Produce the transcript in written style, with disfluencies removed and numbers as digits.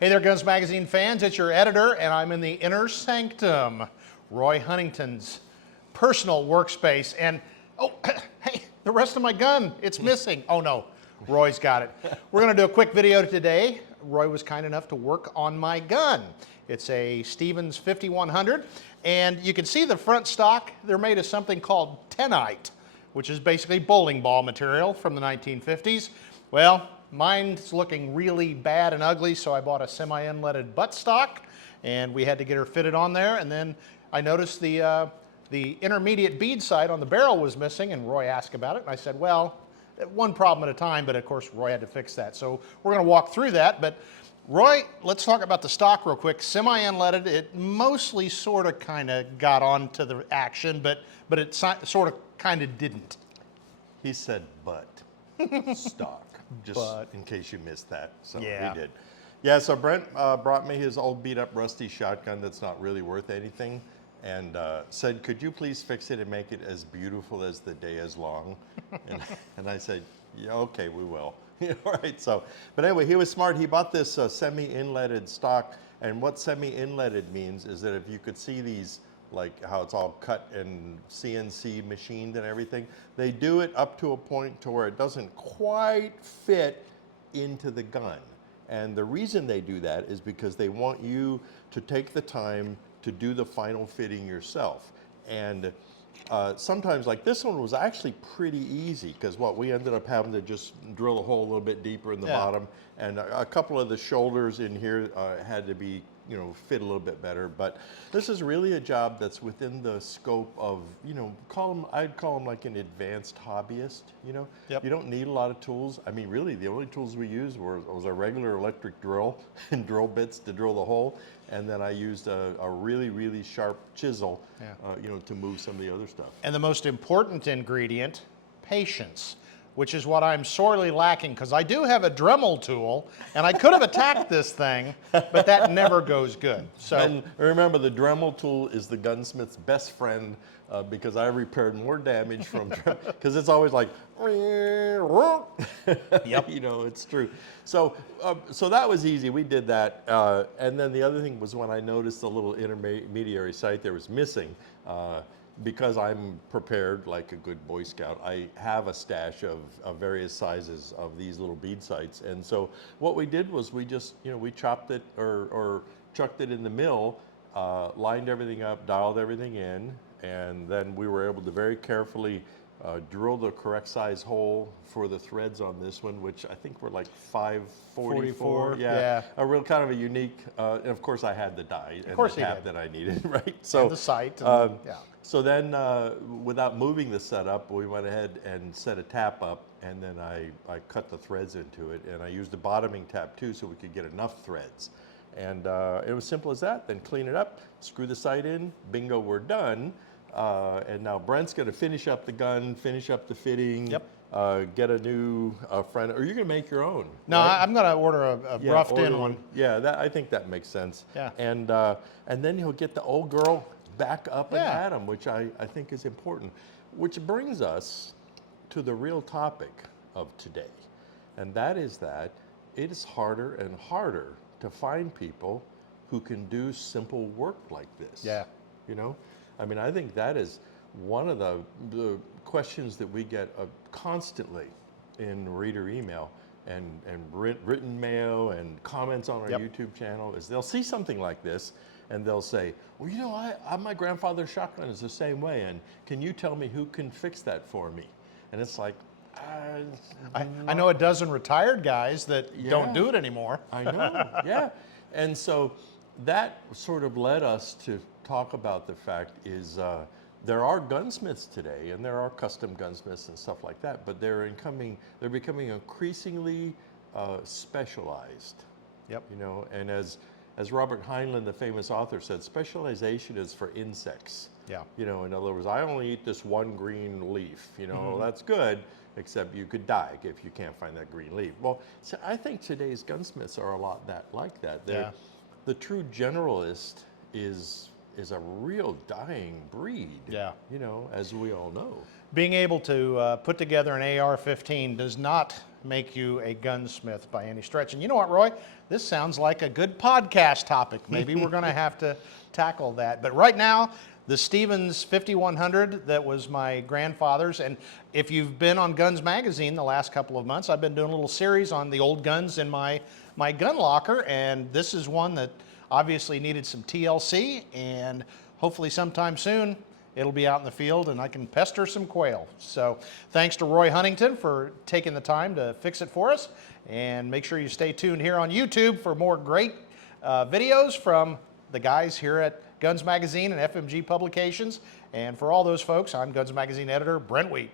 Hey there, Guns Magazine fans. It's your editor, and I'm in the inner sanctum, Roy Huntington's personal workspace. And, oh, hey, the rest of my gun, it's missing. Oh no, Roy's got it. We're going to do a quick video today. Roy was kind enough to work on my gun. It's a Stevens 5100, and you can see the front stock. They're made of something called tenite, which is basically bowling ball material from the 1950s. Well, mine's looking really bad and ugly, so I bought a semi-inletted buttstock, and we had to get her fitted on there. And then I noticed the intermediate bead sight on the barrel was missing, and Roy asked about it, and I said, well, one problem at a time, but of course Roy had to fix that. So we're going to walk through that. But Roy, let's talk about the stock real quick. Semi-inletted, it mostly sort of kind of got onto the action, but it sort of kind of didn't. He said but stock, just in case you missed that. So Yeah. we did. Yeah, so Brent brought me his old beat up rusty shotgun that's not really worth anything, and said, could you please fix it and make it as beautiful as the day is long? And I said, yeah, okay, we will. All right, so, but anyway, he was smart. He bought this semi-inletted stock, and what semi-inletted means is that if you could see these, like how it's all cut and CNC machined and everything, they do it up to a point to where it doesn't quite fit into the gun. And the reason they do that is because they want you to take the time to do the final fitting yourself. And sometimes, like this one was actually pretty easy, because what we ended up having to just drill a hole a little bit deeper in the bottom, and a couple of the shoulders in here had to be, you know, fit a little bit better. But this is really a job that's within the scope of, you know, I'd call them like an advanced hobbyist, you know. Yep. You don't need a lot of tools. I mean, really, the only tools we used was a regular electric drill and drill bits to drill the hole. And then I used a really, really sharp chisel, you know, to move some of the other stuff. And the most important ingredient, patience, which is what I'm sorely lacking, because I do have a Dremel tool, and I could have attacked this thing, but that never goes good. So, And remember, the Dremel tool is the gunsmith's best friend, because I repaired more damage from, because it's always like, Yep. You know, it's true. So, so that was easy. We did that. And then the other thing was when I noticed the little intermediary sight there was missing, because I'm prepared like a good Boy Scout, I have a stash of various sizes of these little bead sights. And so what we did was we just, you know, we chopped it or chucked it in the mill, lined everything up, dialed everything in, and then we were able to very carefully drill the correct size hole for the threads on this one, which I think were like 544. Yeah. A real kind of a unique, and of course I had the die and the tab that I needed, right? So, and the sight. And, So then, without moving the setup, we went ahead and set a tap up, and then I cut the threads into it, and I used a bottoming tap too, so we could get enough threads. And it was simple as that. Then clean it up, screw the sight in, bingo, we're done. And now Brent's going to finish up the gun, finish up the fitting, get a new friend, or you're going to make your own. No, right? I'm going to order a roughed-in one. Yeah, I think that makes sense. Yeah. And then he'll get the old girl back up and at him, which I think is important. Which brings us to the real topic of today, and that is that it is harder and harder to find people who can do simple work like this. Yeah. You know? I mean, I think that is one of the questions that we get constantly in reader email and written mail and comments on our YouTube channel, is they'll see something like this and they'll say, well, you know, my grandfather's shotgun is the same way, and can you tell me who can fix that for me? And it's like, I know a dozen retired guys that don't do it anymore. I know, yeah. And so that sort of led us to talk about the fact is there are gunsmiths today, and there are custom gunsmiths and stuff like that, but they're becoming increasingly specialized. Yep. You know, and as Robert Heinlein, the famous author, said, specialization is for insects. Yeah. You know, in other words, I only eat this one green leaf. You know, that's good, except you could die if you can't find that green leaf. Well, so I think today's gunsmiths are a lot like that. The true generalist is a real dying breed. Yeah. You know, as we all know. Being able to put together an AR-15 does not make you a gunsmith by any stretch. And you know what, Roy? This sounds like a good podcast topic. Maybe we're going to have to tackle that. But right now, the Stevens 5100 that was my grandfather's, and if you've been on Guns Magazine the last couple of months, I've been doing a little series on the old guns in my gun locker, and this is one that obviously needed some TLC, and hopefully sometime soon it'll be out in the field and I can pester some quail. So thanks to Roy Huntington for taking the time to fix it for us, and make sure you stay tuned here on YouTube for more great videos from the guys here at Guns Magazine and FMG Publications. And for all those folks, I'm Guns Magazine editor Brent T.